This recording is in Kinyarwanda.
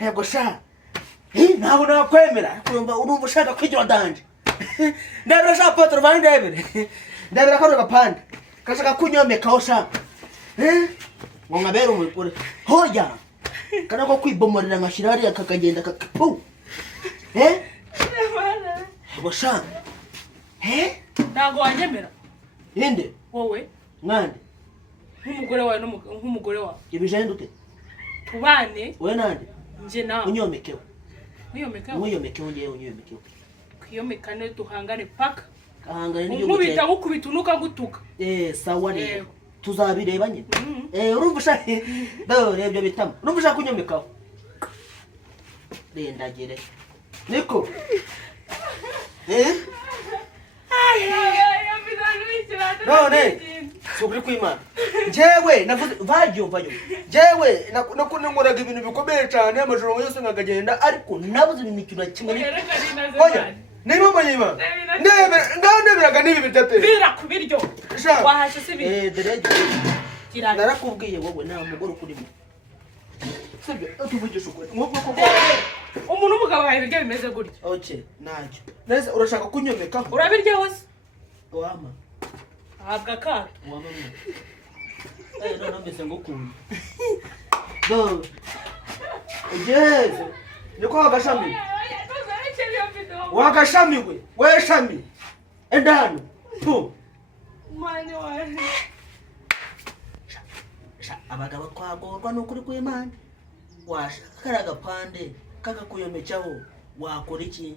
Yego sha. Ntabwo nakwemera. Urumva ushaka kwigira danje. Ndabira sha Petro bandebere. Ndabira ko gapanda. Kashaka kunyomekaho sha. Ngo ngabere umukure. Hoya. Kana ko kwibomorera nkashira hariya kakagenda kakapu. Yego sha. Ntabwo wanyemera. Inde? Wowe? Mwande? Nk'umugore wawe nk'umugore wawe. Ibijende ute? Tubane. Wowe nande? Nje nawe. Unyomekeho. Unyomekeho ngewe unyomekeho. Kwiyomekane duhangane paka. Kahangane n'ibyo guteka. Nkubita unukagutuka. Sawa rero. Tuzabireba nyine. Urumva ushaka dore ibyo bitama. Urumva ushaka kunyomekaho. Rendagere. Niko. None sukuri kwimana jewe navuze vayo jewe nakunengoraga ibintu bikomeye cyane amajoro yose nkagagenda ariko nabuze imikino kimwe oya niba manyima ndeberaga nibi bitate bira kubiryo wahashe sibi dereje narakubwiye wowe nta mugoro kurimo sibyo tuvugisha ukuri umuntu umugabo wawe biryo bimeze gutya okay nacyo neza urashaka kunyomekaho urabirya hose wama habwa kato wama no mbese ngukunda do ugeze niko wagashami we shami endano tu mani wawe abagabo twagorwa n'ukuri kw'Imana washa karaga pande kakakuyomecaho wakora iki